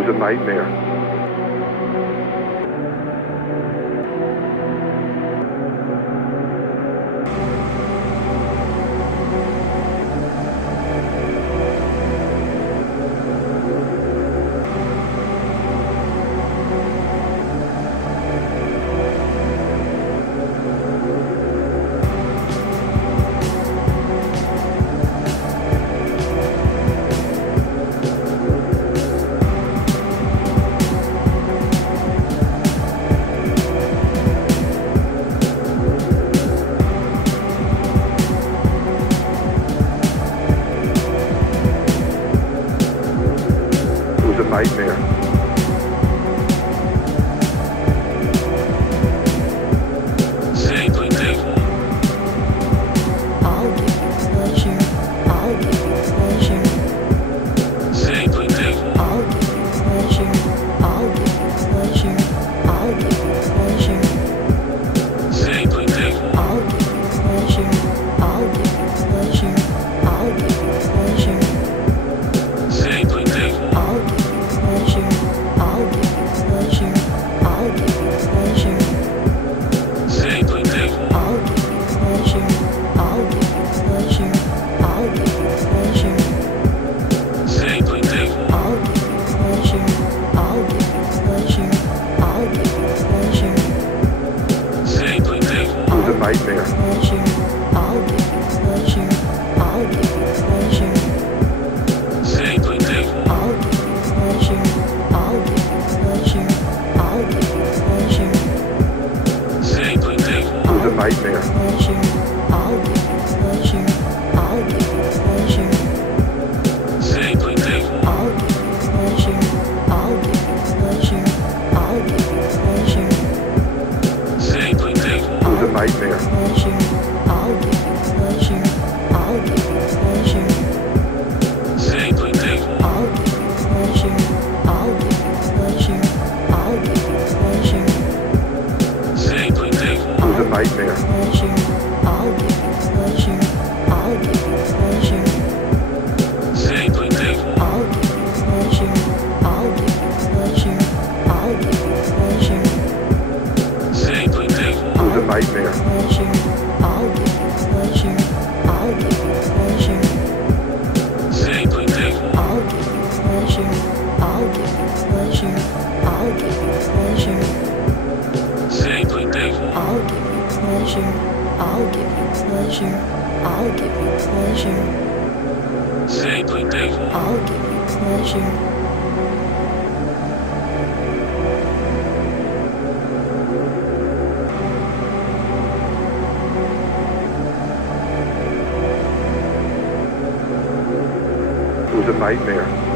was a nightmare. Nightmare. Sacred devil. I'll give you pleasure. I'll give you pleasure. Sacred devil. I'll give you pleasure. I'll give you pleasure. I'll give you pleasure. Sacred devil. I'll give you pleasure. I'll give you pleasure. I'll give you pleasure. Sacred devil. I'll give you pleasure. I'll give you pleasure. I'll give you pleasure. Sacred devil. I'll give you pleasure. I'll give you pleasure. I'll give you pleasure. Sacred devil. I'll give you pleasure. I'll give you pleasure. I'll give you pleasure. Sacred devil. It was a nightmare. Pleasure. I'll give you pleasure. I'll give you pleasure. Sacred devil. I'll give you pleasure. I'll give you pleasure. I'll give you pleasure. Sacred devil. It was a nightmare. Pleasure. I'll give you pleasure. I'll give you pleasure. Sacred devil. I'll give you pleasure. I'll give you pleasure. I'll give you pleasure. Sacred devil. It was a nightmare. Pleasure. I'll give you pleasure. I'll give you pleasure. Sacred devil. I'll give you pleasure. I'll give you pleasure. I'll give you pleasure. Sacred devil. It was a nightmare. Pleasure. I'll give you pleasure. I'll give you pleasure. Sacred devil. I'll give you pleasure. I'll give you pleasure. I'll give you pleasure. Sacred devil. It was a nightmare. Pleasure. I'll give you pleasure. I'll give you pleasure. Sacred devil. I'll give you pleasure. I'll give you pleasure. I'll give you pleasure. Sacred devil. I'll give you pleasure. I'll give you pleasure. I'll give you pleasure. Sacred devil. I'll give you pleasure. It was a nightmare.